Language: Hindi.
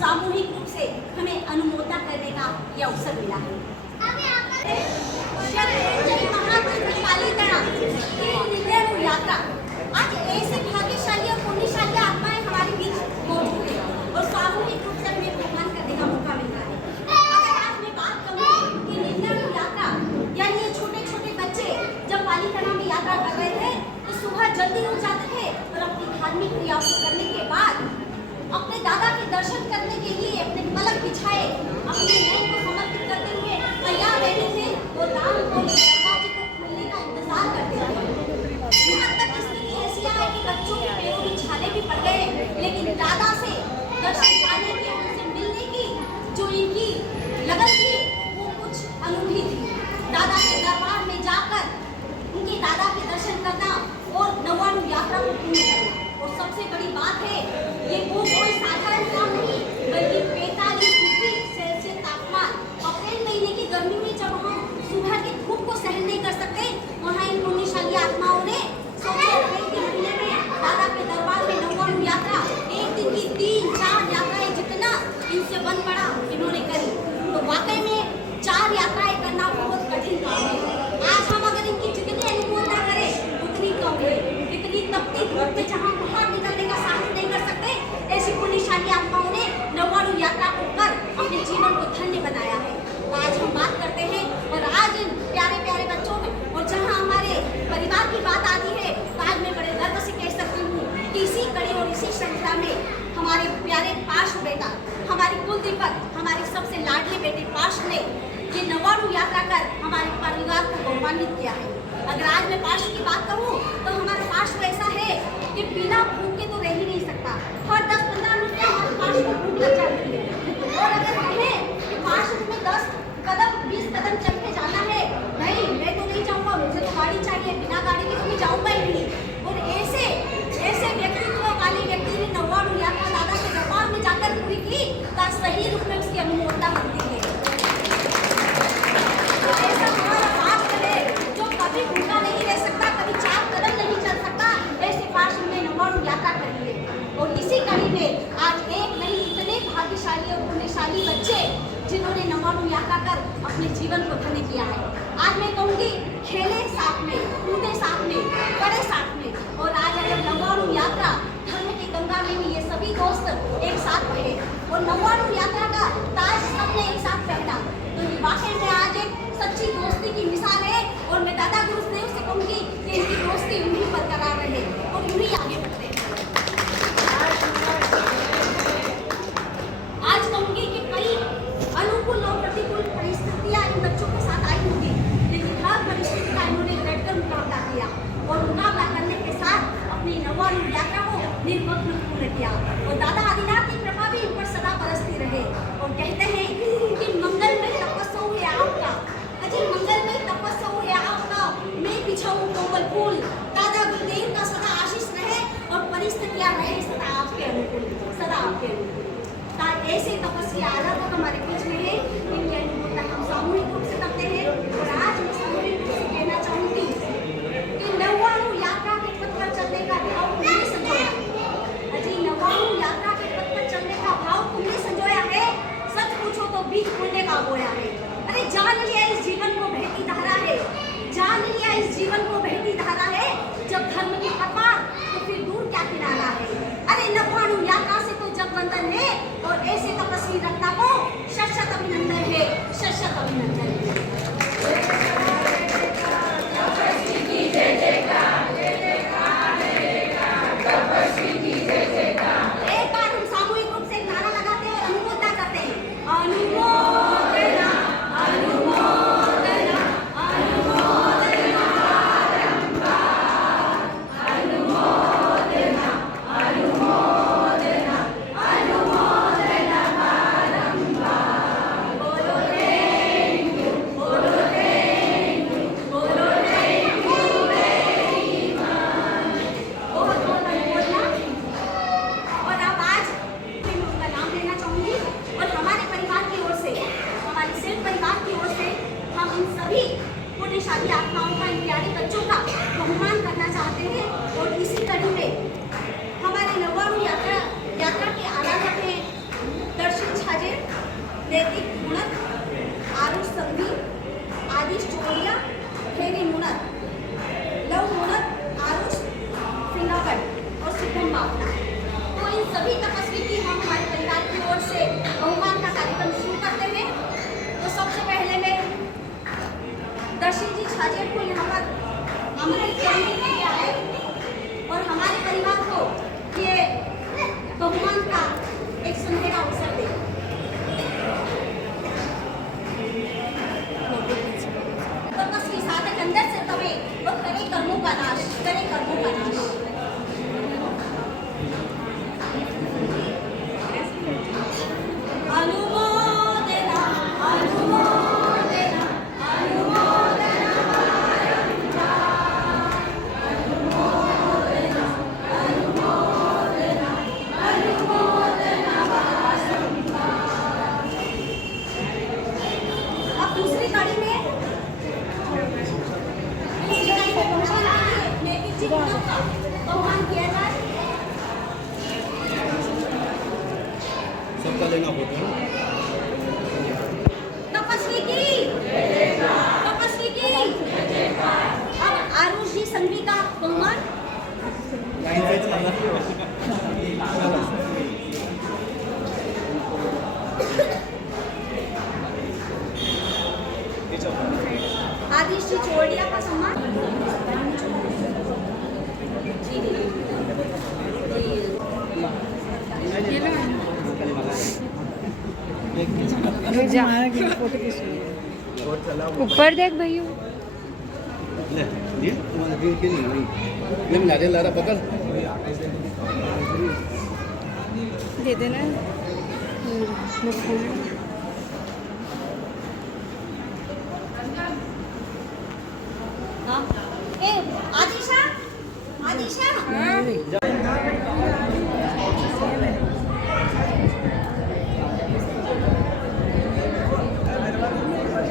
सामूहिक रूप से हमें अनुमोदन करने का यह अवसर मिला है। यात्रा आज ऐसे भाग्यशाली और पुण्यशाली आत्माएं हमारे बीच मौजूद है और सामूहिक रूप से हमें प्रदान करने का मौका मिल रहा है। अगर आज मैं बात करूं कि निर्जल यात्रा यानी ये छोटे छोटे बच्चे जब पालीताना में यात्रा कर रहे थे तो सुबह जल्दी उठ जाते थे और अपनी धार्मिक क्रियाओं को करने के बाद अपने दादा के दर्शन करने के लिए अपने पलक बिछाए अपने नयन को समर्पित करते हुए तैयार रहते थे और राम को दरवाजे को खुलने का इंतजार करते थे। यहाँ तक स्थिति ऐसी है कि बच्चों के पैरों में छाले भी पड़ गए, लेकिन दादा से दर्शन पाने की, उनसे मिलने की जो इनकी लगन थी वो कुछ अनूठी थी। दादा के दरबार में जाकर उनके दादा के दर्शन करना और 99 यात्रा को पूर्ण करना। और सबसे बड़ी बात है ये वो कोई साधारण काम नहीं बल्कि 45 डिग्री सेल्सियस तापमान अप्रैल महीने की गर्मी में जब हम सुबह की धूप को सहन नहीं कर सकते, वहाँ इन पुण्यशाली आत्माओं ने सोचे अप्रैल के महीने में दादा के दरबार में 99 यात्रा, एक दिन की 3-4 यात्राएं जितना इनसे बन पड़ा इन्होंने करी। तो वाकई में 4 यात्राएं करना बहुत कठिन काम है। आज हम अगर इनकी जितनी अनुमोदना करें उतनी कम है। इतनी तपती धूप में जहाँ बाहर निकलने का साहस नहीं कर सकते, ऐसी पुण्यशाली आत्माओं ने 99 यात्रा को कर अपने जीवन को धन्य बनाया है। तो आज हम बात करते हैं और आज इन प्यारे प्यारे बच्चों में और जहाँ हमारे परिवार की बात आती है तो आज मैं बड़े गर्व से कह सकती हूँ कि इसी कड़ी और इसी श्रृंखला में हमारे प्यारे पार्श बेटा, हमारी कुलदीपक, हमारे सबसे लाडले बेटे पार्श ने ये 99 यात्रा कर हमारे परिवार को गौरवान्वित किया है। अगर आज मैं पार्श की बात कहूँ तो हमारा पार्श ऐसा है कि बिना भूखे तो रह ही नहीं सकता। हर 10-15 मिनट में हमारे पार्श को भूख लग जाती है। और अगर कहें कि पार्श में 10 कदम 20 कदम चल के जाना है, नहीं मैं तो नहीं जाऊँगा, मुझे तो गाड़ी चाहिए, बिना गाड़ी के तो मैं जाऊँगा ही नहीं। और ऐसे व्यक्तित्व वाले व्यक्ति ने 99 यात्रा दादा के दरबार में जाकर पूरी की तो सही रूप में उसकी अनुमोदना बनती है। ऐसा हमारा पार्श है जो कभी भूखा नहीं रह सकता, कभी 4 कदम नहीं चल सकता, ऐसे पार्श में 99 यात्रा करी है। और इसी कड़ी में आज एक नहीं इतने भाग्यशाली और पुण्यशाली बच्चे जिन्होंने 99 यात्रा कर अपने जीवन को धन्य किया है। आज मैं कहूँगी खेले साथ में, कूदे साथ में, पढ़े साथ में। और आज अगर 99 यात्रा धर्म की गंगा में ये सभी दोस्त एक साथ रहे और 99 यात्रा का ताज सबने एक साथ पहना तो ये वाकई में आज एक सच्ची दोस्ती की मिसाल है। और मैं दादा गुरुदेव से कहूँगी कि इनकी दोस्ती यूं बरकरार रहे और यूं ही आगे बढ़ते। आज कहूँगी कि कई अनुकूल और प्रतिकूल परिस्थितियाँ इन बच्चों के साथ आई होंगी, लेकिन हर परिस्थिति का इन्होंने डटकर मुकाबला किया और मुकाबला करने के साथ अपनी 99 यात्रा को निर्विघ्न पूर्ण किया। और दादा आदिनाथ की कृपा भी इन पर सदा बरसती रहे। और कहते हैं कि मंगल में तपस्या हुए आपका, अजय मंगल में तपस्या हुए आपका, मैं बिछाऊं कोमल फूल। दादा गुरुदेव का सदा आशीष रहे और परिस्थितियां रहे सदा आपके अनुकूल, सदा आपके अनुकूल। ऐसे तपस्या आराधक हमारे बीच में है, इनके अनुमोदना हम सामूहिक रूप से करते हैं। और आज मैं सामूहिक रूप से कहना चाहूँगी कि 99 यात्रा के पथ पर चलने का भाव तुमने संजोया। अजी 99 यात्रा के पथ पर चलने का भाव तुमने संजोया है। सच पूछो तो बीज पुण्य का बोया है। अरे जान लिया इस जीवन को बहती धारा है, जान लिया इस जीवन को बहती धारा है। जब धर्म की कृपा तो फिर दूर क्या किनारा है। अरे 99 यात्रा से तो जग बंधन है और ऐसे तपस्वी रत्ना को शत-शत अभिनंदन है, शत-शत अभिनंदन है। एक बार हम सामूहिक रूप से नारा लगाते हैं और अनुमोदना करते हैं। अनुमोदना, अनुमोदना, अनुमोदना, अनुमोदना, अनुमोदना, अनुमोदना। पैसा देना होता है। तपस्वी की अब आरुष जी संघवी का बहुमान आदिश जी चोरडिया का सम्मान जी ऊपर देख भैया ले तुम्हारा दिन के नहीं ले नारियल ला रहा पकड़ दे देना हाँ ए आदिशा